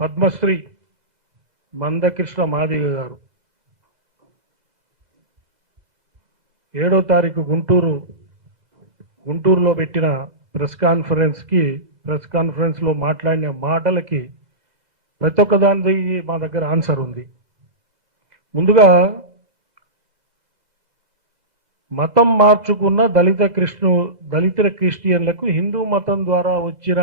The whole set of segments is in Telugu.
పద్మశ్రీ మందకృష్ణ మాదిగ గారు 7వ తారీఖు గుంటూరులో పెట్టిన ప్రెస్ కాన్ఫరెన్స్లో మాట్లాడిన మాటలకి ప్రతి ఒక్క దానికి మా దగ్గర ఆన్సర్ ఉంది. ముందుగా మతం మార్చుకున్న దళిత క్రిస్టియన్లకు హిందూ మతం ద్వారా వచ్చిన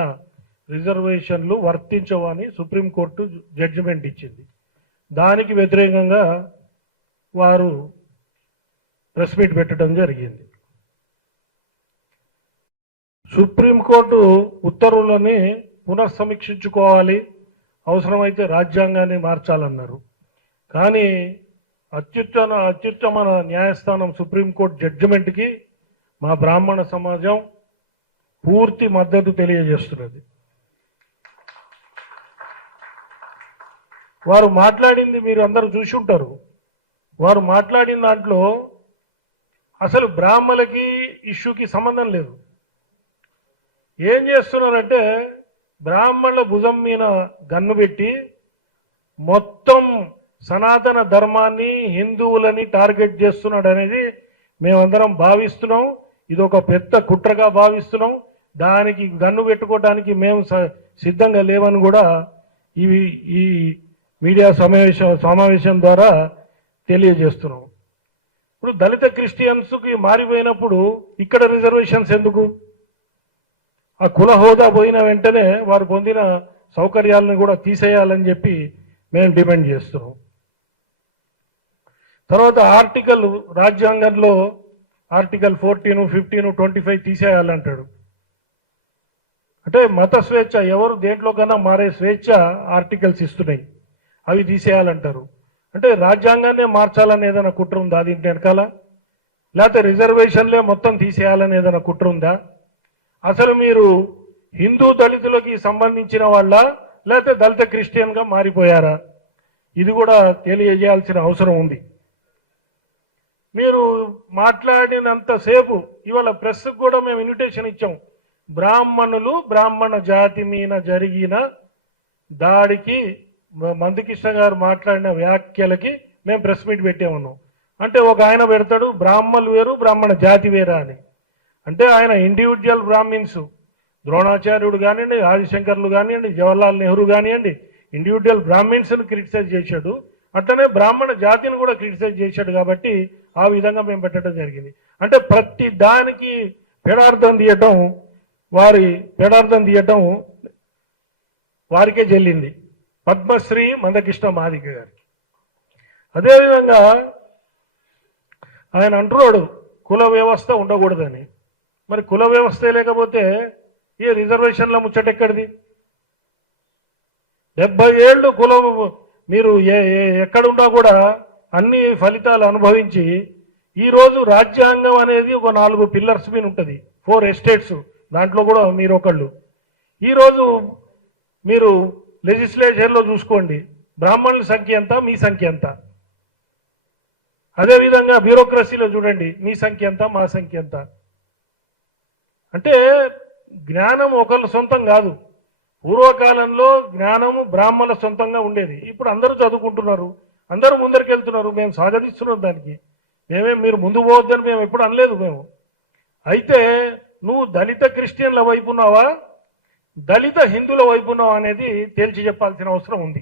రిజర్వేషన్లు వర్తించవని సుప్రీంకోర్టు జడ్జిమెంట్ ఇచ్చింది. దానికి వ్యతిరేకంగా వారు ప్రెస్ మీట్ పెట్టడం జరిగింది. సుప్రీంకోర్టు ఉత్తర్వులని పునఃసమీక్షించుకోవాలి, అవసరమైతే రాజ్యాంగాన్ని మార్చాలన్నారు. కానీ అత్యుత్తమ న్యాయస్థానం సుప్రీంకోర్టు జడ్జిమెంట్కి మా బ్రాహ్మణ సమాజం పూర్తి మద్దతు తెలియజేస్తున్నది. వారు మాట్లాడింది మీరు అందరూ చూసి ఉంటారు. వారు మాట్లాడిన దాంట్లో అసలు బ్రాహ్మణులకి ఇష్యూకి సంబంధం లేదు. ఏం చేస్తున్నారంటే బ్రాహ్మణుల భుజం మీద గన్ను పెట్టి మొత్తం సనాతన ధర్మాన్ని హిందువులని టార్గెట్ చేస్తున్నాడు అనేది మేమందరం భావిస్తున్నాం. ఇది ఒక పెద్ద కుట్రగా భావిస్తున్నాం. దానికి గన్ను పెట్టుకోవడానికి మేము సిద్ధంగా లేవని కూడా ఈ మీడియా సమావేశం ద్వారా తెలియజేస్తున్నాం. ఇప్పుడు దళిత క్రిస్టియన్స్కి మారిపోయినప్పుడు ఇక్కడ రిజర్వేషన్స్ ఎందుకు? ఆ కుల హోదా పోయిన వెంటనే వారు పొందిన సౌకర్యాలను కూడా తీసేయాలని చెప్పి మేము డిమాండ్ చేస్తున్నాం. తర్వాత రాజ్యాంగంలో ఆర్టికల్ 14, 15, 25 తీసేయాలంటాడు. అంటే మత స్వేచ్ఛ, ఎవరు దేంట్లోకైనా మారే స్వేచ్ఛ ఆర్టికల్స్ ఇస్తున్నాయి, అవి తీసేయాలంటారు. అంటే రాజ్యాంగాన్నే మార్చాలని ఏదైనా కుట్ర ఉందా దీంట్లో వెనకాల? లేకపోతే రిజర్వేషన్లే మొత్తం తీసేయాలని ఏదైనా కుట్ర ఉందా? అసలు మీరు హిందూ దళితులకి సంబంధించిన వాళ్ళ లేకపోతే దళిత క్రిస్టియన్గా మారిపోయారా? ఇది కూడా తెలియజేయాల్సిన అవసరం ఉంది. మీరు మాట్లాడినంతసేపు ఇవాళ ప్రెస్కు కూడా మేము ఇన్విటేషన్ ఇచ్చాం. బ్రాహ్మణ జాతి మీద జరిగిన దాడికి మందకృష్ణ గారు మాట్లాడిన వ్యాఖ్యలకి మేము ప్రెస్ మీట్ పెట్టామన్నాం. అంటే ఒక ఆయన పెడతాడు బ్రాహ్మణులు వేరు బ్రాహ్మణ జాతి వేరా అని. అంటే ఆయన ఇండివిజువల్ బ్రాహ్మిన్స్, ద్రోణాచార్యుడు కానివ్వండి, ఆదిశంకర్లు కానివ్వండి, జవహర్లాల్ నెహ్రూ కానివ్వండి, ఇండివిజువల్ బ్రాహ్మిన్స్ను క్రిటిసైజ్ చేశాడు. అట్లనే బ్రాహ్మణ జాతిని కూడా క్రిటిసైజ్ చేశాడు. కాబట్టి ఆ విధంగా మేము పెట్టడం జరిగింది. అంటే ప్రతి దానికి పెడార్థం తీయటం వారికే చెల్లింది, పద్మశ్రీ మందకృష్ణ మాదిగ గారికి. అదేవిధంగా ఆయన అంటున్నాడు కుల వ్యవస్థ ఉండకూడదని. మరి కుల వ్యవస్థ లేకపోతే ఈ రిజర్వేషన్ల ముచ్చటెక్కడిది? 70 ఏళ్ళు కులం మీరు ఎక్కడున్నా కూడా అన్ని ఫలితాలు అనుభవించి ఈరోజు రాజ్యాంగం అనేది ఒక 4 పిల్లర్స్ మీద ఉంటుంది, 4 ఎస్టేట్స్, దాంట్లో కూడా మీరు ఒకళ్ళు. ఈరోజు మీరు లెజిస్లేచర్లో చూసుకోండి, బ్రాహ్మణుల సంఖ్య ఎంత, మీ సంఖ్య ఎంత. అదేవిధంగా బ్యూరోక్రసీలో చూడండి, మీ సంఖ్య ఎంత, మా సంఖ్య ఎంత. అంటే జ్ఞానం ఒకళ్ళ సొంతం కాదు. పూర్వకాలంలో జ్ఞానము బ్రాహ్మణుల సొంతంగా ఉండేది. ఇప్పుడు అందరూ చదువుకుంటున్నారు, అందరూ ముందరికి వెళ్తున్నారు. మేము సాగతిస్తున్నాం దానికి. మీరు ముందు పోవద్దని మేము ఎప్పుడు అనలేదు మేము. అయితే నువ్వు దళిత క్రిస్టియన్ల వైపు ఉన్నావా, దళిత హిందువుల వైపు ఉన్నావా అనేది తేల్చి చెప్పాల్సిన అవసరం ఉంది.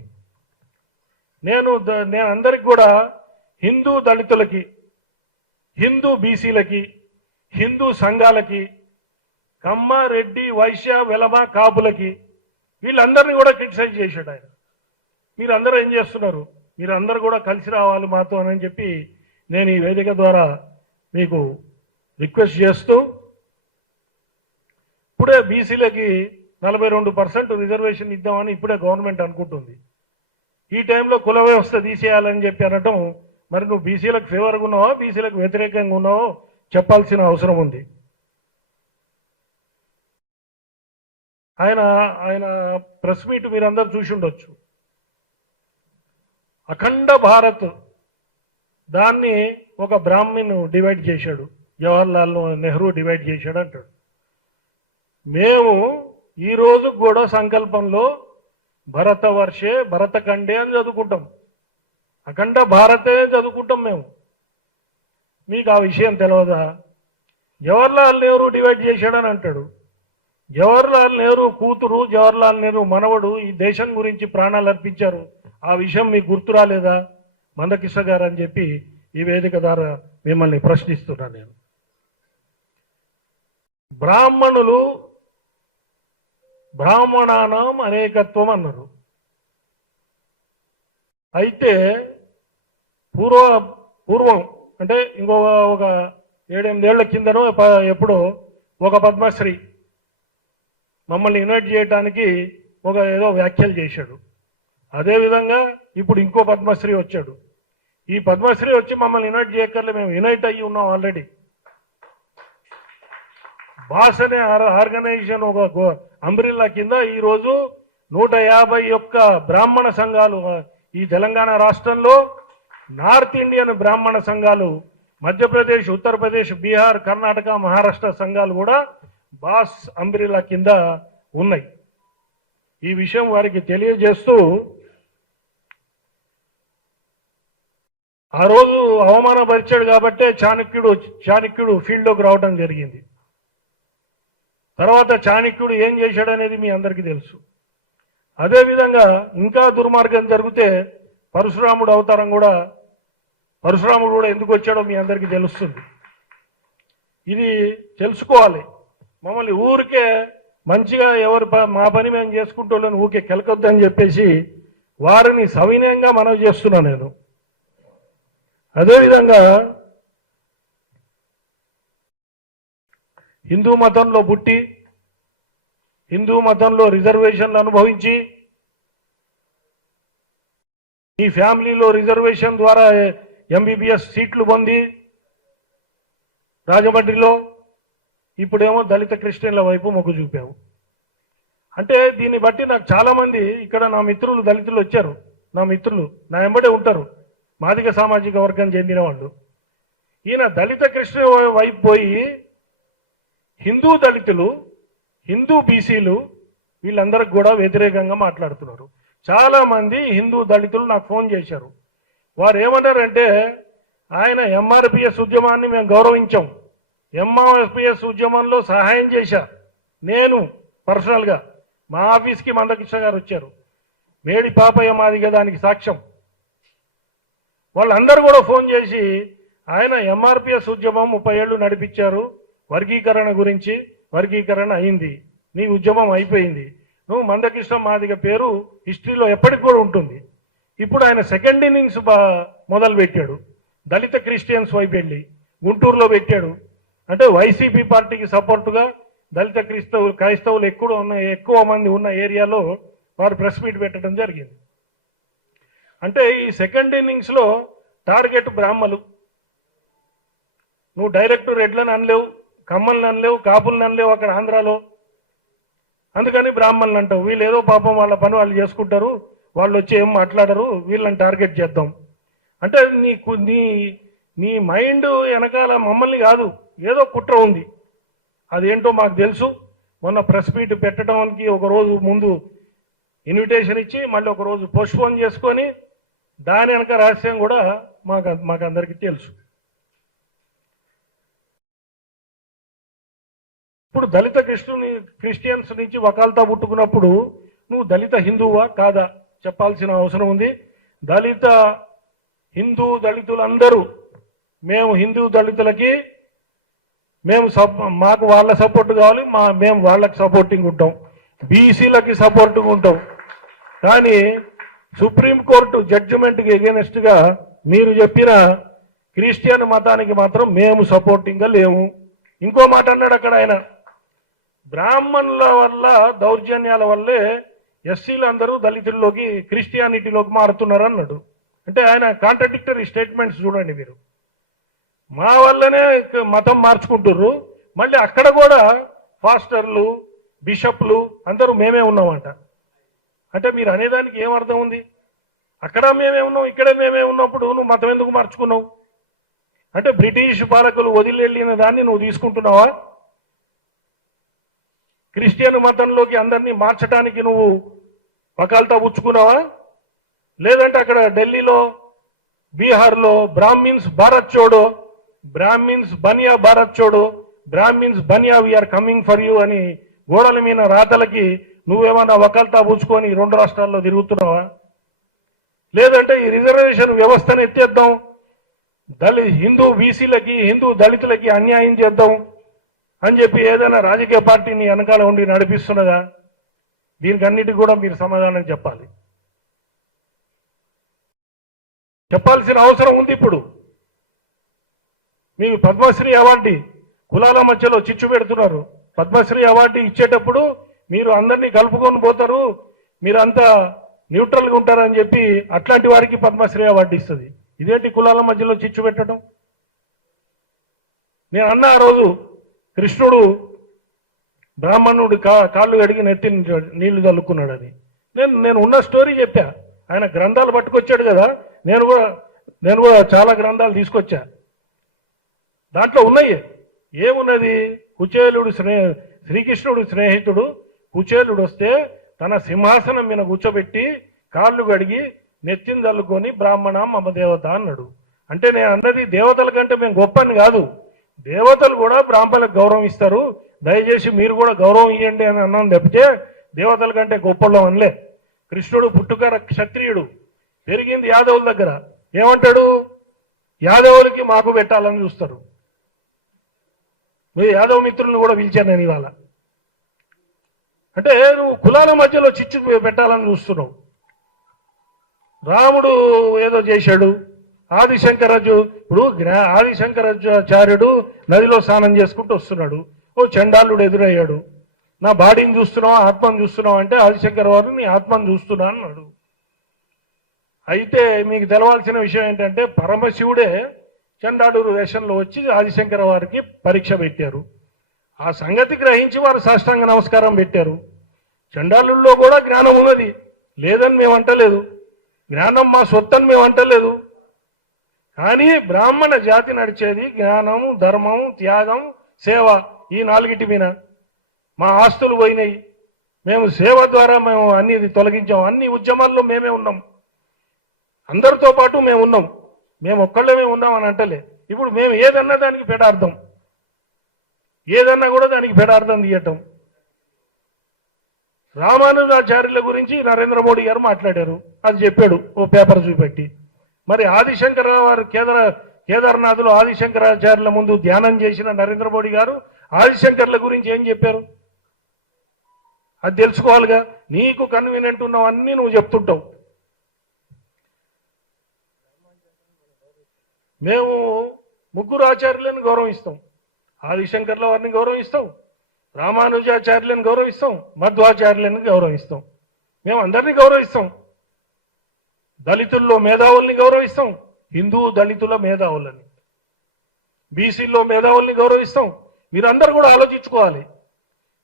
నేను అందరికి కూడా హిందూ దళితులకి, హిందూ బీసీలకి, హిందూ సంఘాలకి, కమ్మ, రెడ్డి, వైశ్య, వెలమ, కాపులకి, వీళ్ళందరినీ కూడా క్రిటిసైజ్ చేశాడు ఆయన. మీరందరూ ఏం చేస్తున్నారు? మీరందరూ కూడా కలిసి రావాలి మాతో అని చెప్పి నేను ఈ వేదిక ద్వారా మీకు రిక్వెస్ట్ చేస్తూ, ఇప్పుడే బీసీలకి 42% రిజర్వేషన్ ఇద్దామని ఇప్పుడే గవర్నమెంట్ అనుకుంటుంది. ఈ టైంలో కుల వ్యవస్థ తీసేయాలని చెప్పి అనటం, మరి నువ్వు బీసీలకు ఫేవర్గా ఉన్నావో బీసీలకు వ్యతిరేకంగా ఉన్నావో చెప్పాల్సిన అవసరం ఉంది. ఆయన ప్రెస్ మీట్ మీరందరూ చూసి ఉండొచ్చు. అఖండ భారత్ దాన్ని ఒక బ్రాహ్మణ్ డివైడ్ చేశాడు, జవహర్లాల్ నెహ్రూ డివైడ్ చేశాడు అంటాడు. మేము ఈరోజు కూడా సంకల్పంలో భరతవర్షే భరతఖండే అని చదువుకుంటాం, అఖండ భారతే చదువుకుంటాం మేము. మీకు ఆ విషయం తెలియదా? జవహర్లాల్ నెహ్రూ డివైడ్ చేశాడని అంటాడు. జవహర్లాల్ నెహ్రూ కూతురు, జవహర్లాల్ నెహ్రూ మనవడు ఈ దేశం గురించి ప్రాణాలు అర్పించారు. ఆ విషయం మీకు గుర్తు రాలేదా మందకృష్ణ గారు అని చెప్పి ఈ వేదిక ద్వారా మిమ్మల్ని ప్రశ్నిస్తున్నాను నేను. బ్రాహ్మణులు బ్రాహ్మణానం అనేకత్వం అన్నారు. అయితే పూర్వం అంటే ఒక 7-8 ఏళ్ల కిందనో ఎప్పుడో ఒక పద్మశ్రీ మమ్మల్ని ఇన్వైట్ చేయడానికి ఏదో వ్యాఖ్యలు చేశాడు. అదేవిధంగా ఇప్పుడు ఇంకో పద్మశ్రీ వచ్చాడు. ఈ పద్మశ్రీ వచ్చి మమ్మల్ని ఇన్వైట్ చేయక్కర్లే, మేము ఇన్వైట్ అయ్యి ఉన్నాం ఆల్రెడీ. బాస్ అనే ఆర్గనైజేషన్ ఒక అంబ్రిల్లా కింద ఈరోజు 151 బ్రాహ్మణ సంఘాలు ఈ తెలంగాణ రాష్ట్రంలో, నార్త్ ఇండియన్ బ్రాహ్మణ సంఘాలు, మధ్యప్రదేశ్, ఉత్తరప్రదేశ్, బీహార్, కర్ణాటక, మహారాష్ట్ర సంఘాలు కూడా బాస్ అంబ్రిల్లా కింద ఉన్నాయి. ఈ విషయం వారికి తెలియజేస్తూ ఆ రోజు అవమానపరిచాడు కాబట్టే చాణక్యుడు ఫీల్డ్లోకి రావడం జరిగింది. తర్వాత చాణక్యుడు ఏం చేశాడనేది మీ అందరికీ తెలుసు. అదేవిధంగా ఇంకా దుర్మార్గం జరిగితే పరశురాముడు ఎందుకు వచ్చాడో మీ అందరికీ తెలుస్తుంది. ఇది తెలుసుకోవాలి. మమ్మల్ని ఊరికే మంచిగా మా పని మేము చేసుకుంటూ ఊరికే కెలకొద్దని చెప్పేసి వారిని సవినయంగా మనవి చేస్తున్నా నేను. అదేవిధంగా హిందూ మతంలో పుట్టి, హిందూ మతంలో రిజర్వేషన్లు అనుభవించి, ఈ ఫ్యామిలీలో రిజర్వేషన్ ద్వారా ఎంబీబీఎస్ సీట్లు పొంది రాజమండ్రిలో, ఇప్పుడేమో దళిత క్రిస్టియన్ల వైపు మొగ్గు చూపాము. అంటే దీన్ని బట్టి నాకు చాలామంది ఇక్కడ నా మిత్రులు దళితులు వచ్చారు. నా మిత్రులు నా వెంబడే ఉంటారు, మాదిగ సామాజిక వర్గం చెందిన వాళ్ళు. ఈయన దళిత క్రిస్టియన్ వైపు పోయి హిందూ దళితులు, హిందూ బీసీలు వీళ్ళందరికి కూడా వ్యతిరేకంగా మాట్లాడుతున్నారు. చాలామంది హిందూ దళితులు నాకు ఫోన్ చేశారు. వారు ఏమన్నారంటే, ఆయన ఎంఆర్పిఎస్ ఉద్యమాన్ని మేము గౌరవించాం, ఎంఆర్పిఎస్ ఉద్యమంలో సహాయం చేశా నేను పర్సనల్గా. మా ఆఫీస్కి మందకృష్ణ గారు వచ్చారు, మేడి పాపయ్య మాదిగ దానికి సాక్ష్యం. వాళ్ళందరూ కూడా ఫోన్ చేసి, ఆయన ఎంఆర్పిఎస్ ఉద్యమం 30 ఏళ్ళు నడిపించారు, వర్గీకరణ గురించి, వర్గీకరణ అయింది, నీ ఉద్యమం అయిపోయింది, నువ్వు మందకృష్ణ మాదిగ పేరు హిస్టరీలో ఎప్పటికి కూడా ఉంటుంది. ఇప్పుడు ఆయన సెకండ్ ఇన్నింగ్స్ మొదలు పెట్టాడు, దళిత క్రిస్టియన్స్ వైపు వెళ్ళి గుంటూరులో పెట్టాడు. అంటే వైసీపీ పార్టీకి సపోర్టుగా దళిత క్రైస్తవులు ఎక్కువ మంది ఉన్న ఏరియాలో వారు ప్రెస్ మీట్ పెట్టడం జరిగింది. అంటే ఈ సెకండ్ ఇన్నింగ్స్లో టార్గెట్ బ్రాహ్మలు. నువ్వు డైరెక్ట్ రెడ్లను అనలేవు, కమ్మల్ని అనలేవు, కాపుల్ని అనలేవు అక్కడ ఆంధ్రాలో. అందుకని బ్రాహ్మణులు అంటావు. వీళ్ళు ఏదో పాపం వాళ్ళ పని వాళ్ళు చేసుకుంటారు, వాళ్ళు వచ్చి ఏం మాట్లాడరు, వీళ్ళని టార్గెట్ చేద్దాం అంటే నీ మైండ్ వెనకాల మమ్మల్ని కాదు, ఏదో కుట్ర ఉంది. అదేంటో మాకు తెలుసు. మొన్న ప్రెస్ మీట్ పెట్టడానికి ఒకరోజు ముందు ఇన్విటేషన్ ఇచ్చి మళ్ళీ ఒకరోజు పోస్ట్పోన్ చేసుకొని దాని వెనక రహస్యం కూడా మాకు అందరికీ తెలుసు. ఇప్పుడు దళిత క్రిస్టియన్స్ నుంచి వకాల్తా పుట్టుకున్నప్పుడు నువ్వు దళిత హిందువా కాదా చెప్పాల్సిన అవసరం ఉంది. దళితులందరూ మేము హిందూ దళితులకి మాకు వాళ్ళ సపోర్ట్ కావాలి, మేము వాళ్ళకి సపోర్టింగ్ ఉంటాం, బీసీలకి సపోర్టింగ్ ఉంటాం. కానీ సుప్రీంకోర్టు జడ్జిమెంట్కి ఎగెనెస్ట్గా మీరు చెప్పిన క్రిస్టియన్ మతానికి మాత్రం మేము సపోర్టింగ్గా లేము. ఇంకో మాట అన్నాడు అక్కడ ఆయన, బ్రాహ్మణుల వల్ల దౌర్జన్యాల వల్లే ఎస్సీలు అందరూ దళితుల్లోకి క్రిస్టియానిటీలోకి మారుతున్నారు అన్నాడు. అంటే ఆయన కాంట్రడిక్టరీ స్టేట్మెంట్స్ చూడండి మీరు. మా వల్లనే మతం మార్చుకుంటుర్రు, మళ్ళీ అక్కడ కూడా పాస్టర్లు, బిషప్లు అందరూ మేమే ఉన్నామంట. అంటే మీరు అనేదానికి ఏం అర్థం ఉంది? అక్కడ మేమే ఉన్నాం, ఇక్కడే మేమే ఉన్నప్పుడు నువ్వు మతం ఎందుకు మార్చుకున్నావు? అంటే బ్రిటిష్ పాలకులు వదిలివెళ్ళిన దాన్ని నువ్వు తీసుకుంటున్నావా? క్రిస్టియన్ మతంలోకి అందరినీ మార్చడానికి నువ్వు వకాల్తా పుచ్చుకున్నావా? లేదంటే అక్కడ ఢిల్లీలో బీహార్లో బ్రాహ్మిన్స్ భారత్ చోడో, బ్రాహ్మిన్స్ బనియా భారత్ చోడో, Brahmins Bania we are coming for you అని గోడల మీద రాతలకి నువ్వేమన్నా వకాల్తా పుచ్చుకొని 2 రాష్ట్రాల్లో తిరుగుతున్నావా? లేదంటే ఈ రిజర్వేషన్ వ్యవస్థను ఎత్తేద్దాం, హిందూ బీసీలకి హిందూ దళితులకి అన్యాయం చేద్దాం అని చెప్పి ఏదైనా రాజకీయ పార్టీని వెనకాల ఉండి నడిపిస్తున్నదా? దీనికి అన్నిటికీ కూడా మీరు సమాధానం చెప్పాలి. చెప్పాల్సిన అవసరం ఉంది. ఇప్పుడు మీకు పద్మశ్రీ అవార్డు కులాల మధ్యలో చిచ్చు పెడుతున్నారు. పద్మశ్రీ అవార్డు ఇచ్చేటప్పుడు మీరు అందరినీ కలుపుకొని పోతారు, మీరంతా న్యూట్రల్గా ఉంటారని చెప్పి అట్లాంటి వారికి పద్మశ్రీ అవార్డు ఇస్తుంది. ఇదేంటి కులాల మధ్యలో చిచ్చు పెట్టడం? నేను అన్న ఆ రోజు కృష్ణుడు బ్రాహ్మణుడు కాళ్ళు కడిగి నెత్తి నీళ్లు చల్లుకున్నాడని. నేను ఉన్న స్టోరీ చెప్పా. ఆయన గ్రంథాలు పట్టుకొచ్చాడు కదా, నేను కూడా చాలా గ్రంథాలు తీసుకొచ్చా. దాంట్లో ఉన్నాయి. ఏమున్నది? కుచేలుడు శ్రీకృష్ణుడు స్నేహితుడు కుచేలుడు వస్తే తన సింహాసనం మీద కూర్చోబెట్టి కాళ్ళు కడిగి నెత్తిని చల్లుకొని బ్రాహ్మణ మమ దేవత అన్నాడు. అంటే నేను అన్నది దేవతల కంటే మేము గొప్పని కాదు, దేవతలు కూడా బ్రాహ్మణులకు గౌరవం ఇస్తారు, దయచేసి మీరు కూడా గౌరవం ఇవ్వండి అని అన్నాను తప్పితే దేవతల కంటే గొప్పలో అనలే. కృష్ణుడు పుట్టుక క్షత్రియుడు, పెరిగింది యాదవుల దగ్గర. ఏమంటాడు? యాదవులకి మాకు పెట్టాలని చూస్తారు. మీ యాదవ మిత్రులను కూడా పిలిచాను నేను ఇవాళ. అంటే నువ్వు కులాల మధ్యలో చిచ్చు పెట్టాలని చూస్తున్నావు. రాముడు ఏదో చేశాడు, ఆదిశంకరాజు ఇప్పుడు ఆదిశంకరాచార్యుడు నదిలో స్నానం చేసుకుంటూ వస్తున్నాడు, ఓ చండాలుడు ఎదురయ్యాడు. నా బాడీని చూస్తున్నావు, ఆత్మను చూస్తున్నావు అంటే ఆదిశంకర వారు నీ ఆత్మను చూస్తున్నా అన్నాడు. అయితే మీకు తెలవాల్సిన విషయం ఏంటంటే పరమశివుడే చండాలుడు వేషంలో వచ్చి ఆదిశంకర వారికి పరీక్ష పెట్టారు. ఆ సంగతి గ్రహించి వారు సాష్టాంగ నమస్కారం పెట్టారు. చండాలుల్లో కూడా జ్ఞానం ఉన్నది, లేదని మేము అంటలేదు. జ్ఞానం మా సొత్తని మేము అంటలేదు. కానీ బ్రాహ్మణ జాతి నడిచేది జ్ఞానం, ధర్మం, త్యాగం, సేవ, ఈ 4టి మీద. మా ఆస్తులు పోయినాయి, మేము సేవ ద్వారా మేము అన్ని తొలగించాం. అన్ని ఉద్యమాల్లో మేమే ఉన్నాం, అందరితో పాటు మేము ఉన్నాం. మేము ఒక్కళ్ళమే ఉన్నాం అని అంటలే. ఇప్పుడు మేము ఏదన్నా దానికి పెడార్థం, ఏదన్నా కూడా దానికి పెడార్థం తీయటం. రామానుజాచార్యుల గురించి నరేంద్ర మోడీ గారు మాట్లాడారు, అది చెప్పాడు ఓ పేపర్ చూపెట్టి. మరి ఆదిశంకర వారు కేదార్నాథ్లో ఆదిశంకరాచార్యుల ముందు ధ్యానం చేసిన నరేంద్ర మోడీ గారు ఆదిశంకర్ల గురించి ఏం చెప్పారు? అది తెలుసుకోవాలిగా. నీకు కన్వీనియంట్ ఉన్నవన్నీ నువ్వు చెప్తుంటావు. మేము 3 ఆచార్యులను గౌరవిస్తాం. ఆదిశంకర్ల వారిని గౌరవిస్తాం, రామానుజాచార్యులను గౌరవిస్తాం, మధ్వాచార్యులను గౌరవిస్తాం. మేము అందరినీ గౌరవిస్తాం. దళితుల్లో మేధావుల్ని గౌరవిస్తాం, హిందూ దళితుల మేధావులని, బీసీల్లో మేధావుల్ని గౌరవిస్తాం. మీరందరూ కూడా ఆలోచించుకోవాలి.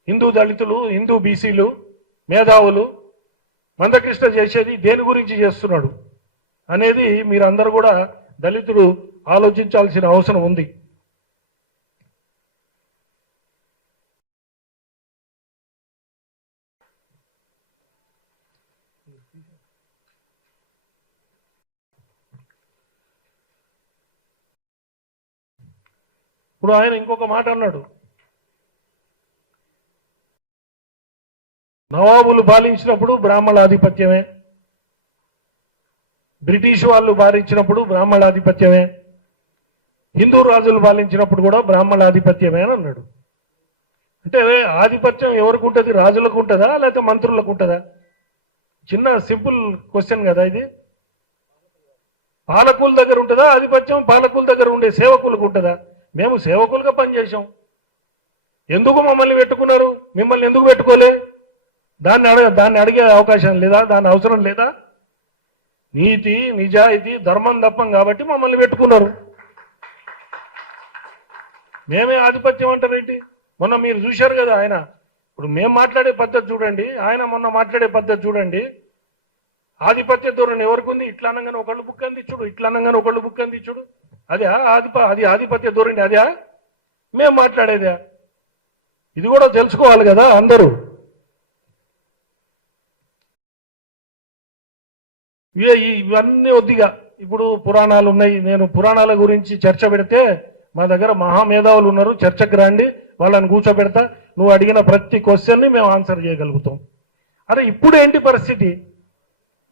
హిందూ దళితులు, హిందూ బీసీలు, మేధావులు, మందకృష్ణ చేసేది దేని గురించి చేస్తున్నాడు అనేది మీరందరూ కూడా దళితుడు ఆలోచించాల్సిన అవసరం ఉంది. ఇప్పుడు ఆయన ఇంకొక మాట అన్నాడు, నవాబులు పాలించినప్పుడు బ్రాహ్మణ ఆధిపత్యమే, బ్రిటిష్ వాళ్ళు పాలించినప్పుడు బ్రాహ్మణ ఆధిపత్యమే, హిందూ రాజులు పాలించినప్పుడు కూడా బ్రాహ్మణ ఆధిపత్యమే అని అన్నాడు. అంటే ఆధిపత్యం ఎవరికి ఉంటుంది? రాజులకు ఉంటుందా లేకపోతే మంత్రులకు ఉంటుందా? చిన్న సింపుల్ క్వశ్చన్ కదా ఇది. పాలకుల దగ్గర ఉంటుందా ఆధిపత్యం? పాలకుల దగ్గర ఉండే సేవకులకు ఉంటుందా? మేము సేవకులుగా పనిచేసాం. ఎందుకు మమ్మల్ని పెట్టుకున్నారు? మిమ్మల్ని ఎందుకు పెట్టుకోలే? దాన్ని అడిగే అవకాశం లేదా? దాని అవసరం లేదా? నీతి, నిజాయితీ, ధర్మం తప్పం కాబట్టి మమ్మల్ని పెట్టుకున్నారు. మేమే ఆధిపత్యం అంటారేంటి? మొన్న మీరు చూశారు కదా, ఆయన ఇప్పుడు మేము మాట్లాడే పద్ధతి చూడండి, ఆయన మొన్న మాట్లాడే పద్ధతి చూడండి. ఆధిపత్య ధోరణి ఎవరికి ఉంది? ఇట్లా అనగానే ఒకళ్ళు బుక్ అందించుడు, ఇట్లా అనగానే ఒకళ్ళు బుక్ అందించుడు. అది ఆధిపత్య ధోరణి అదే మేము మాట్లాడేదా? ఇది కూడా తెలుసుకోవాలి కదా అందరూ. ఇవన్నీ వద్దిగా ఇప్పుడు పురాణాలు ఉన్నాయి. నేను పురాణాల గురించి చర్చ పెడితే మా దగ్గర మహామేధావులు ఉన్నారు, చర్చకు రండి, వాళ్ళని కూర్చోబెడతా. నువ్వు అడిగిన ప్రతి క్వశ్చన్ని మేము ఆన్సర్ చేయగలుగుతాం. అరే ఇప్పుడు ఏంటి పరిస్థితి?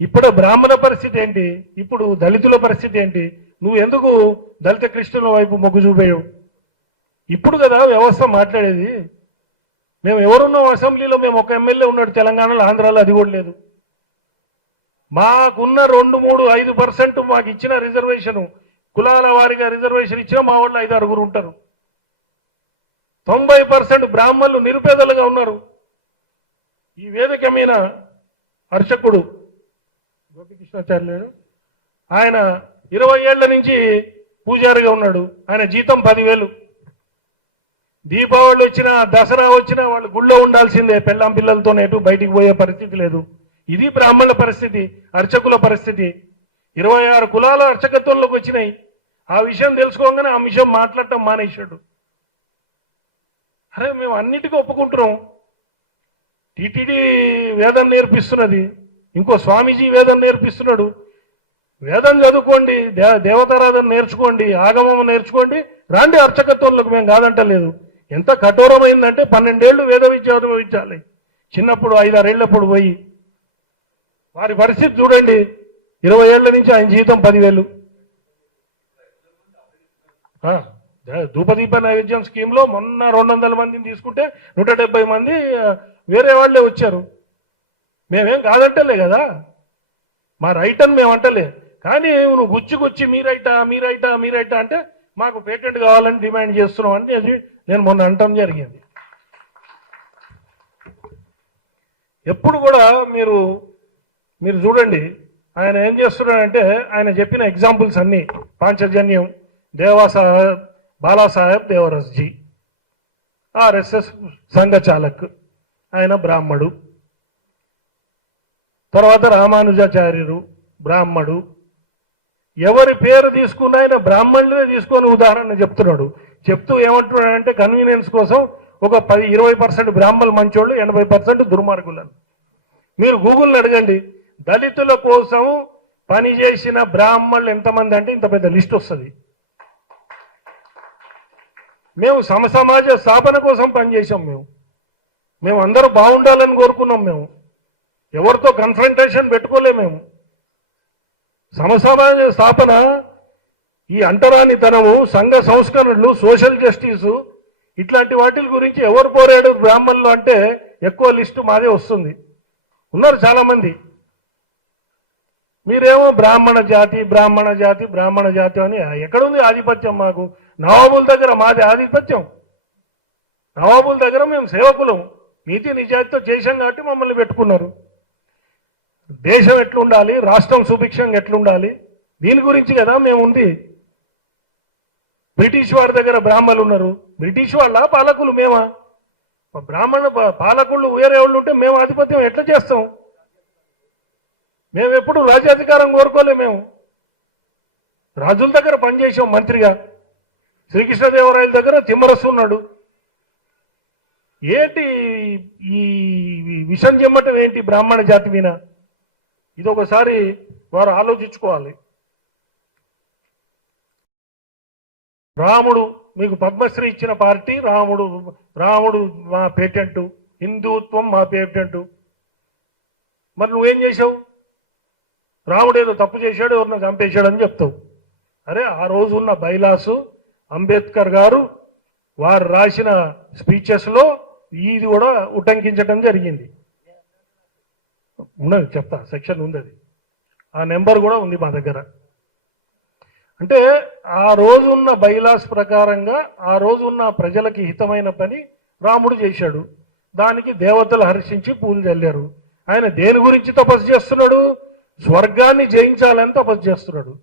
ఇప్పుడు బ్రాహ్మణ పరిస్థితి ఏంటి? ఇప్పుడు దళితుల పరిస్థితి ఏంటి? నువ్వు ఎందుకు దళిత క్రిస్టియన్ల వైపు మొగ్గు చూపేయవు? ఇప్పుడు కదా వ్యవస్థ మాట్లాడేది. మేము ఎవరున్నాం అసెంబ్లీలో? మేము ఒక ఎమ్మెల్యే ఉన్నాడు తెలంగాణలో, ఆంధ్రాలో అది కూడా లేదు. మాకున్న 2, 3, 5% మాకు ఇచ్చిన రిజర్వేషన్, కులాల వారిగా రిజర్వేషన్ ఇచ్చిన మా వాళ్ళు 5, 6 ఉంటారు. 90% బ్రాహ్మణులు నిరుపేదలుగా ఉన్నారు. ఈ వేదిక మీద అర్చకుడు గోపికృష్ణాచార్యులు ఆయన 20 ఏళ్ల నుంచి పూజారిగా ఉన్నాడు. ఆయన జీతం 10,000. దీపావళి వచ్చినా, దసరా వచ్చినా వాళ్ళు గుళ్ళో ఉండాల్సిందే. పెళ్ళాం పిల్లలతో ఎటు బయటికి పోయే పరిస్థితి లేదు. ఇది బ్రాహ్మణుల పరిస్థితి, అర్చకుల పరిస్థితి. 26 కులాల అర్చకత్వంలోకి వచ్చినాయి. ఆ విషయం తెలుసుకోగానే ఆ విషయం మాట్లాడటం మానేశాడు. అరే మేము అన్నిటికీ ఒప్పుకుంటున్నాం. టీటీడీ వేదం నేర్పిస్తున్నది, ఇంకో స్వామీజీ వేదం నేర్పిస్తున్నాడు. వేదం చదువుకోండి, దేవతారాధన నేర్చుకోండి, ఆగమం నేర్చుకోండి, రాండి అర్చకత్వంలోకి. మేము కాదంటలేదు. ఎంత కఠోరమైందంటే 12 ఏళ్ళు వేద విద్య అనుభవించాలి. చిన్నప్పుడు 5, 6 ఏళ్ళప్పుడు పోయి వారి పరిస్థితి చూడండి. 20 ఏళ్ల నుంచి ఆయన జీతం 10,000. ధూపదీప నైవేద్యం స్కీమ్లో మొన్న 200 మందిని తీసుకుంటే 170 మంది వేరే వాళ్ళే వచ్చారు. మేమేం కాదంటలే కదా, మా రైట్ అని మేము అంటలే. కానీ నువ్వు గుచ్చి మీరైటా అంటే మాకు పేటెంట్ కావాలని డిమాండ్ చేస్తున్నాం అని నేను మొన్న అంటం జరిగింది. ఎప్పుడు కూడా మీరు చూడండి ఆయన ఏం చేస్తున్నాడంటే, ఆయన చెప్పిన ఎగ్జాంపుల్స్ అన్నీ పాంచజన్యం, బాలాసాహెబ్ దేవరస్జీ, ఆర్ఎస్ఎస్ సంఘ చాలక్, ఆయన బ్రాహ్మడు. తర్వాత రామానుజాచార్యుడు బ్రాహ్మడు. ఎవరి పేరు తీసుకున్న ఆయన బ్రాహ్మణులే తీసుకొని ఉదాహరణ చెప్తున్నాడు. చెప్తూ ఏమంటున్నాడంటే కన్వీనియన్స్ కోసం ఒక 10-20% బ్రాహ్మణులు మంచోళ్ళు, 80% దుర్మార్గులను. మీరు గూగుల్ని అడగండి, దళితుల కోసం పనిచేసిన బ్రాహ్మణులు ఎంతమంది అంటే ఇంత పెద్ద లిస్ట్ వస్తుంది. మేము సమసమాజ స్థాపన కోసం పనిచేసాం. మేము అందరూ బాగుండాలని కోరుకున్నాం. మేము ఎవరితో కన్ఫ్రంటేషన్ పెట్టుకోలేము. మేము సమసమాజ స్థాపన, ఈ అంటరానితనము, సంఘ సంస్కరణలు, సోషల్ జస్టిసు, ఇట్లాంటి వాటి గురించి ఎవరు పోరాడు బ్రాహ్మణులు అంటే ఎక్కువ లిస్టు మాదే వస్తుంది. ఉన్నారు చాలామంది. మీరేమో బ్రాహ్మణ జాతి అని ఎక్కడుంది ఆధిపత్యం? మాకు నవాబుల దగ్గర మాది ఆధిపత్యం. నవాబుల దగ్గర మేము సేవకులం, నీతి నిజాయితీతో చేశాం కాబట్టి మమ్మల్ని పెట్టుకున్నారు. దేశం ఎట్లుండాలి, రాష్ట్రం సుభిక్షంగా ఎట్లుండాలి, దీని గురించి కదా మేము ఉంది. బ్రిటిష్ వారి దగ్గర బ్రాహ్మణులు ఉన్నారు. బ్రిటిష్ వాళ్ళ పాలకులు మేమా? బ్రాహ్మణ పాలకులు వేరే వాళ్ళు ఉంటే మేము ఆధిపత్యం ఎట్లా చేస్తాం? మేము ఎప్పుడు రాజ్యాధికారం కోరుకోలే. మేము రాజుల దగ్గర పనిచేసాం మంత్రిగా. శ్రీకృష్ణదేవరాయల దగ్గర తిమ్మరసు ఉన్నాడు. ఏంటి ఈ విషం చెమ్మటం ఏంటి బ్రాహ్మణ జాతి మీద? ఇదొకసారి వారు ఆలోచించుకోవాలి. రాముడు మీకు పద్మశ్రీ ఇచ్చిన పార్టీ రాముడు మా పేటెంట్, హిందుత్వం మా పేటెంట్. మరి నువ్వేం చేసావు? రాముడు ఏదో తప్పు చేశాడు, ఎవరినో చంపేశాడని చెప్తావు. అరే ఆ రోజు ఉన్న బైలాసు అంబేద్కర్ గారు వారు రాసిన స్పీచెస్లో ఇది కూడా ఉటంకించడం జరిగింది. ఉన్నది, చెప్తా, సెక్షన్ ఉంది, అది ఆ నెంబర్ కూడా ఉంది మా దగ్గర. అంటే ఆ రోజున్న బైలాస్ ప్రకారంగా ఆ రోజున్న ప్రజలకి హితమైన పని రాముడు చేశాడు. దానికి దేవతలు హర్షించి పూలు చల్లారు. ఆయన దేని గురించి తపస్సు చేస్తున్నాడు? స్వర్గాన్ని జయించాలని తపస్సు చేస్తున్నాడు.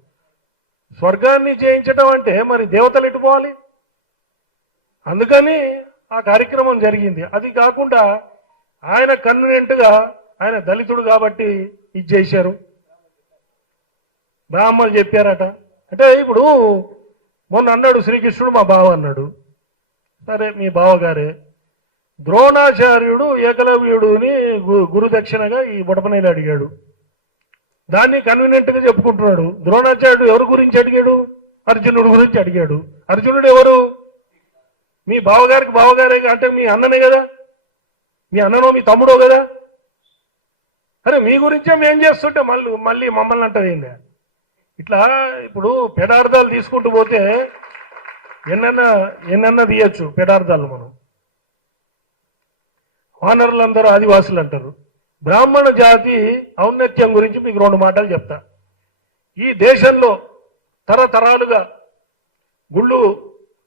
స్వర్గాన్ని జయించడం అంటే మరి దేవతలు ఎటుపోవాలి? అందుకని ఆ కార్యక్రమం జరిగింది. అది కాకుండా ఆయన కన్వీనియంట్గా ఆయన దళితుడు కాబట్టి ఇది చేశారు. బ్రాహ్మణులు చెప్పారట. అంటే ఇప్పుడు మొన్న అన్నాడు శ్రీకృష్ణుడు మా బావ అన్నాడు. సరే మీ బావగారే. ద్రోణాచార్యుడు ఏకలవ్యుడుని గురుదక్షిణగా ఈ బుడపనేలు అడిగాడు. దాన్ని కన్వీనియంట్గా చెప్పుకుంటున్నాడు. ద్రోణాచార్యుడు ఎవరి గురించి అడిగాడు? అర్జునుడు గురించి అడిగాడు. అర్జునుడు ఎవరు? మీ బావగారికి బావగారే, అంటే మీ అన్ననే కదా, మీ అన్ననో మీ తమ్ముడో కదా. అరే మీ గురించే మేం చేస్తుంటే మళ్ళీ మమ్మల్ని అంటది ఏంది? ఇట్లా ఇప్పుడు పెడార్థాలు తీసుకుంటూ పోతే ఎన్నన్నా తీయచ్చు పెడార్థాలు. మనం వానరులందరూ ఆదివాసులు అంటారు. బ్రాహ్మణ జాతి ఔన్నత్యం గురించి మీకు 2 మాటలు చెప్తా. ఈ దేశంలో తరతరాలుగా గుళ్ళు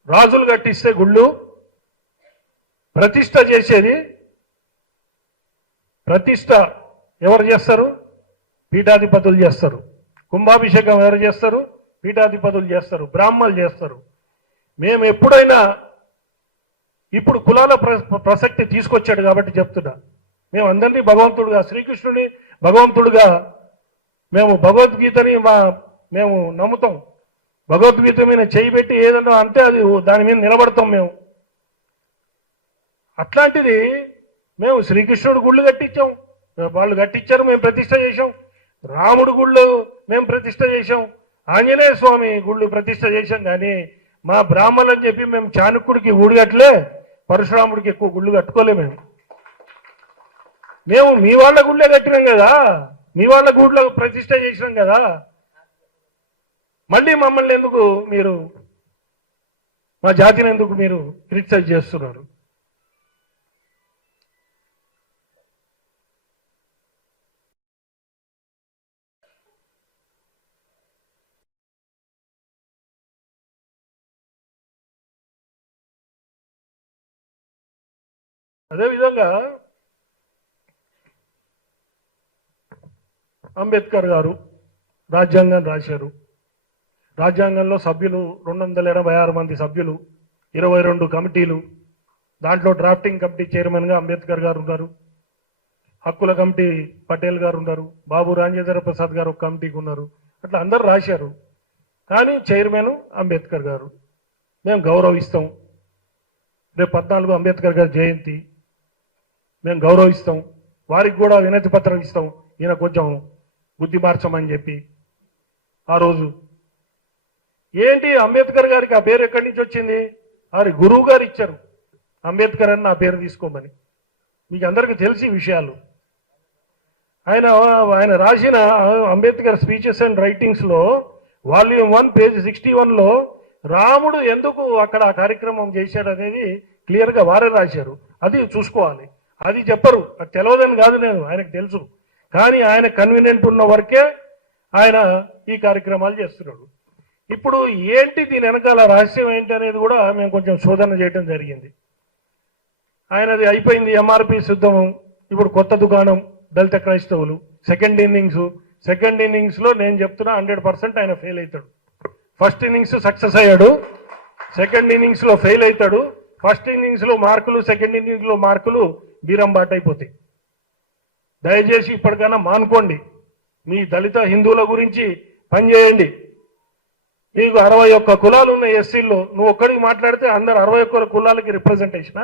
రాజులు కట్టిస్తే గుళ్ళు ప్రతిష్ట చేసేది, ప్రతిష్ట ఎవరు చేస్తారు? పీఠాధిపతులు చేస్తారు. కుంభాభిషేకం ఎవరు చేస్తారు? పీఠాధిపతులు చేస్తారు, బ్రాహ్మణులు చేస్తారు. మేము ఎప్పుడైనా ఇప్పుడు కులాల ప్రసక్తి తీసుకొచ్చాడు కాబట్టి చెప్తున్నా, మేము అందరినీ భగవంతుడుగా, శ్రీకృష్ణుని భగవంతుడుగా, మేము భగవద్గీతని మేము నమ్ముతాం. భగవద్గీత మీద చేయి పెట్టి ఏదన్నా అంటే అది దాని మీద నిలబడతాం మేము. అట్లాంటిది మేము శ్రీకృష్ణుడు గుళ్ళు కట్టించాం, వాళ్ళు కట్టించారు, మేము ప్రతిష్ట చేశాం. రాముడు గుళ్ళు మేము ప్రతిష్ట చేశాం, ఆంజనేయ స్వామి గుళ్ళు ప్రతిష్ట చేశాం. కానీ మా బ్రాహ్మణులు అని చెప్పి మేము చాణక్యుడికి గుడి కట్టలే, పరశురాముడికి ఎక్కువ గుళ్ళు కట్టుకోలే. మేము మీ వాళ్ళ గుళ్ళే కట్టినాం కదా, మీ వాళ్ళ గుడిలో ప్రతిష్ట చేసినాం కదా. మళ్ళీ మమ్మల్ని ఎందుకు మీరు, మా జాతిని ఎందుకు మీరు క్రిటిసైజ్ చేస్తున్నారు? అదేవిధంగా అంబేద్కర్ గారు రాజ్యాంగం రాశారు. రాజ్యాంగంలో సభ్యులు 286 మంది సభ్యులు, 22 కమిటీలు. దాంట్లో డ్రాఫ్టింగ్ కమిటీ చైర్మన్గా అంబేద్కర్ గారు ఉన్నారు, హక్కుల కమిటీ పటేల్ గారు ఉన్నారు, బాబు రాజేంద్ర ప్రసాద్ గారు ఒక కమిటీకి ఉన్నారు. అట్లా అందరూ రాశారు. కానీ చైర్మన్ అంబేద్కర్ గారు. మేము గౌరవిస్తాం. రేపు 14 అంబేద్కర్ గారి జయంతి, మేము గౌరవిస్తాం. వారికి కూడా వినతి పత్రం ఇస్తాం, ఈయన కొంచెం బుద్ధి మార్చమని చెప్పి. ఆ రోజు ఏంటి అంబేద్కర్ గారికి ఆ పేరు ఎక్కడి నుంచి వచ్చింది? వారి గురువు గారు ఇచ్చారు, అంబేద్కర్ అని నా పేరు తీసుకోమని. మీకు అందరికీ తెలిసి విషయాలు. ఆయన రాసిన అంబేద్కర్ స్పీచెస్ అండ్ రైటింగ్స్లో వాల్యూమ్ 1 పేజ్ 61లో రాముడు ఎందుకు అక్కడ ఆ కార్యక్రమం చేశాడు అనేది క్లియర్గా వారే రాశారు. అది చూసుకోవాలి. అది చెప్పరు, అది తెలియదని కాదు, నేను ఆయనకు తెలుసు. కానీ ఆయన కన్వీనియంట్ ఉన్న వరకే ఆయన ఈ కార్యక్రమాలు చేస్తున్నాడు. ఇప్పుడు ఏంటి దీని వెనకాల రహస్యం ఏంటి అనేది కూడా మేము కొంచెం శోధన చేయడం జరిగింది. ఆయనది అయిపోయింది ఎంఆర్పి సిద్ధము. ఇప్పుడు కొత్త దుకాణం దళిత క్రైస్తవులు సెకండ్ ఇన్నింగ్స్లో నేను చెప్తున్నా 100% ఆయన ఫెయిల్ అవుతాడు. ఫస్ట్ ఇన్నింగ్స్ సక్సెస్ అయ్యాడు, సెకండ్ ఇన్నింగ్స్లో ఫెయిల్ అవుతాడు. ఫస్ట్ ఇన్నింగ్స్లో మార్కులు, సెకండ్ ఇన్నింగ్స్లో మార్కులు బీరంబాట అయిపోతాయి. దయచేసి ఇప్పటికైనా మానుకోండి. మీ దళిత హిందువుల గురించి పనిచేయండి. మీకు 61 కులాలు ఉన్న ఎస్సీల్లో నువ్వు ఒక్కడికి మాట్లాడితే అందరు 61 కులాలకి రిప్రజెంటేషనా?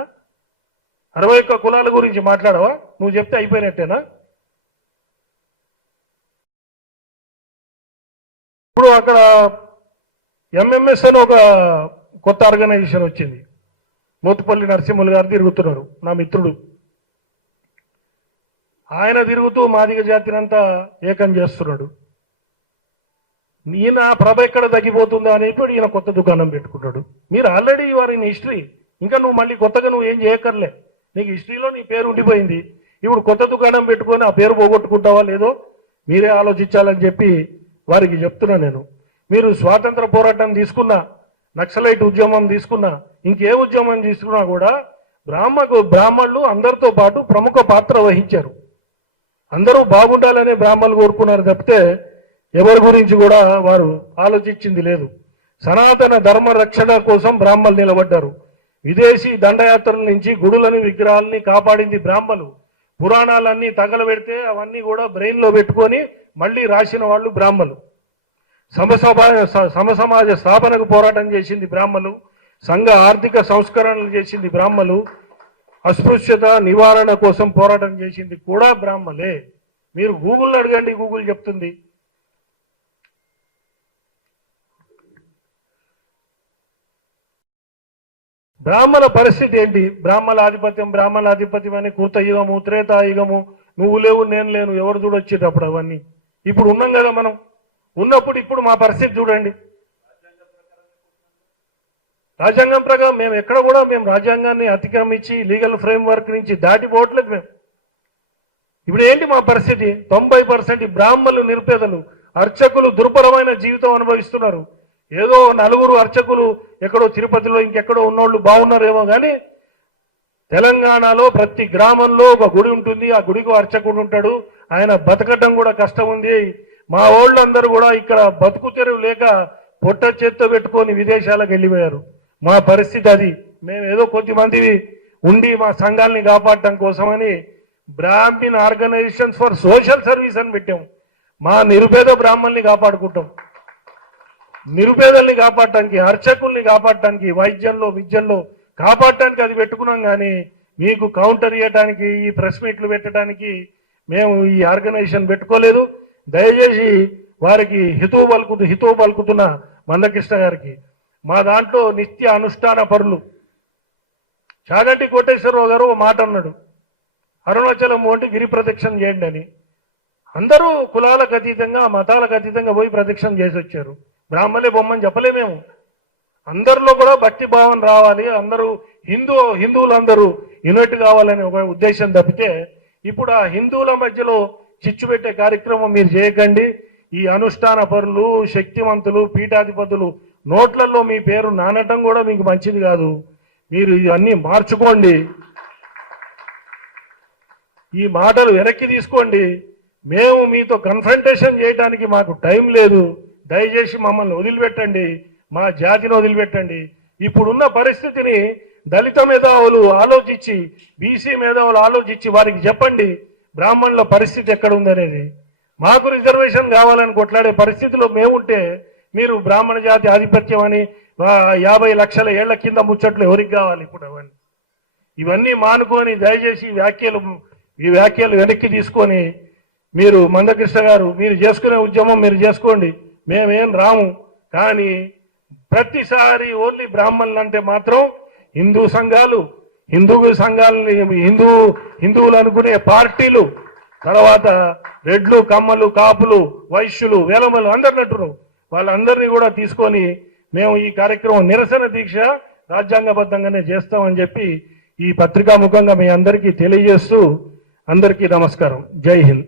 61 కులాల గురించి మాట్లాడవా? నువ్వు చెప్తే అయిపోయినట్టేనా? ఇప్పుడు అక్కడ ఎంఎంఎస్ అని ఒక కొత్త ఆర్గనైజేషన్ వచ్చింది. మోతుపల్లి నరసింహులు గారు తిరుగుతున్నారు, నా మిత్రుడు. ఆయన తిరుగుతూ మాదిగ జాతినంతా ఏకం చేస్తున్నాడు. ఈయన ప్రభ ఎక్కడ తగ్గిపోతుందా అనేప్పుడు ఈయన కొత్త దుకాణం పెట్టుకుంటాడు. మీరు ఆల్రెడీ వారి హిస్టరీ, ఇంకా నువ్వు మళ్ళీ కొత్తగా నువ్వు ఏం చేయక్కర్లే. నీకు హిస్టరీలో నీ పేరు ఉండిపోయింది. ఇప్పుడు కొత్త దుకాణం పెట్టుకొని ఆ పేరు పోగొట్టుకుంటావా లేదో మీరే ఆలోచించాలని చెప్పి వారికి చెప్తున్నా నేను. మీరు స్వాతంత్ర పోరాటం తీసుకున్నా, నక్సలైట్ ఉద్యమం తీసుకున్నా, ఇంకే ఉద్యమం తీసుకున్నా కూడా బ్రాహ్మణులు అందరితో పాటు ప్రముఖ పాత్ర వహించారు. అందరూ బాగుండాలనే బ్రాహ్మణులు కోరుకున్నారు తప్పితే ఎవరి గురించి కూడా వారు ఆలోచించింది లేదు. సనాతన ధర్మ రక్షణ కోసం బ్రాహ్మణులు నిలబడ్డారు. విదేశీ దండయాత్రల నుంచి గుడులని, విగ్రహాలని కాపాడింది బ్రాహ్మణులు. పురాణాలన్నీ తగలబెడితే అవన్నీ కూడా బ్రెయిన్లో పెట్టుకొని మళ్ళీ రాసిన వాళ్ళు బ్రాహ్మణులు. సమసమాజ స్థాపనకు పోరాటం చేసింది బ్రాహ్మణులు. సంఘ ఆర్థిక సంస్కరణలు చేసింది బ్రాహ్మణులు. అస్పృశ్యత నివారణ కోసం పోరాటం చేసింది కూడా బ్రాహ్మణులే. మీరు గూగుల్ అడగండి, గూగుల్ చెప్తుంది. బ్రాహ్మణ పరిస్థితి ఏంటి? బ్రాహ్మణ ఆధిపత్యం అని కృతయుగము, త్రేతాయుగము, నువ్వు లేవు నేను లేను, ఎవరు చూడొచ్చేది అప్పుడు అవన్నీ. ఇప్పుడు ఉన్నాం కదా మనం, ఉన్నప్పుడు ఇప్పుడు మా పరిస్థితి చూడండి. రాజ్యాంగం ప్రకారం మేము ఎక్కడ కూడా మేము రాజ్యాంగాన్ని అతిక్రమించి లీగల్ ఫ్రేమ్వర్క్ నుంచి దాటిపోవట్లేదు మేము. ఇప్పుడు ఏంటి మా పరిస్థితి? 90% బ్రాహ్మణులు, నిరుపేదలు, అర్చకులు దుర్భరమైన జీవితం అనుభవిస్తున్నారు. ఏదో నలుగురు అర్చకులు ఎక్కడో తిరుపతిలో ఇంకెక్కడో ఉన్నోళ్ళు బాగున్నారేమో కానీ తెలంగాణలో ప్రతి గ్రామంలో ఒక గుడి ఉంటుంది. ఆ గుడికి అర్చకుడు ఉంటాడు. ఆయన బతకటం కూడా కష్టం ఉంది. మా వాళ్ళందరూ కూడా ఇక్కడ బతుకు తెరువు లేక పొట్ట చేత్తో పెట్టుకొని విదేశాలకు వెళ్ళిపోయారు. మా పరిస్థితి అది. మేము ఏదో కొద్దిమంది ఉండి మా సంఘాలని కాపాడటం కోసమని Brahman organisations for social service అని పెట్టాం. మా నిరుపేద బ్రాహ్మణుల్ని కాపాడుకుంటాం. నిరుపేదల్ని కాపాడటానికి, అర్చకుల్ని కాపాడటానికి, వైద్యంలో విద్యల్లో కాపాడటానికి అది పెట్టుకున్నాం. కానీ మీకు కౌంటర్ ఇవ్వడానికి, ఈ ప్రెస్ మీట్లు పెట్టడానికి మేము ఈ ఆర్గనైజేషన్ పెట్టుకోలేదు. దయచేసి వారికి హితవు పలుకుతున్న మందకృష్ణ గారికి, మా దాంట్లో నిత్య అనుష్ఠాన పరులు చాగంటి కోటేశ్వరరావు గారు ఓ మాట అన్నాడు, అరుణాచలం వంటి గిరి ప్రదక్షిణ చేయండి అని. అందరూ కులాలకు అతీతంగా, మతాలకు అతీతంగా పోయి ప్రదక్షిణ చేసి వచ్చారు. బ్రాహ్మణులే బొమ్మని చెప్పలేమేము. అందరిలో కూడా భక్తి భావం రావాలి, అందరూ హిందువులందరూ యూనిట్ కావాలనే ఒక ఉద్దేశం తప్పితే ఇప్పుడు ఆ హిందువుల మధ్యలో చిచ్చు పెట్టే కార్యక్రమం మీరు చేయకండి. ఈ అనుష్ఠాన పరులు, శక్తివంతులు, పీఠాధిపతులు నోట్లలో మీ పేరు నానటం కూడా మీకు మంచిది కాదు. మీరు ఇవన్నీ మార్చుకోండి. ఈ మాటలు వెనక్కి తీసుకోండి. మేము మీతో కన్ఫ్రంటేషన్ చేయడానికి మాకు టైం లేదు. దయచేసి మమ్మల్ని వదిలిపెట్టండి, మా జాతిని వదిలిపెట్టండి. ఇప్పుడున్న పరిస్థితిని దళిత మేధావులు ఆలోచించి, బీసీ మేధావులు ఆలోచించి వారికి చెప్పండి బ్రాహ్మణుల పరిస్థితి ఎక్కడ ఉందనేది. మాకు రిజర్వేషన్ కావాలని కొట్లాడే పరిస్థితిలో మేముంటే మీరు బ్రాహ్మణ జాతి ఆధిపత్యం అని 50 లక్షల ఏళ్ల కింద ముచ్చట్లు ఎవరికి కావాలి? ఇప్పుడు ఇవన్నీ మానుకొని దయచేసి ఈ వ్యాఖ్యలు వెనక్కి తీసుకొని మీరు మందకృష్ణ గారు మీరు చేసుకునే ఉద్యమం మీరు చేసుకోండి, మేమేం రాము. కానీ ప్రతిసారి ఓన్లీ బ్రాహ్మణులు అంటే మాత్రం హిందువులు అనుకునే పార్టీలు, తర్వాత రెడ్లు, కమ్మలు, కాపులు, వైశ్యులు, వేలమలు అందరిని అంటున్నారు. వాళ్ళందరినీ కూడా తీసుకొని మేము ఈ కార్యక్రమం నిరసన దీక్ష రాజ్యాంగబద్ధంగానే చేస్తామని చెప్పి ఈ పత్రికా ముఖంగా మీ అందరికీ తెలియజేస్తూ అందరికీ నమస్కారం. జై హింద్.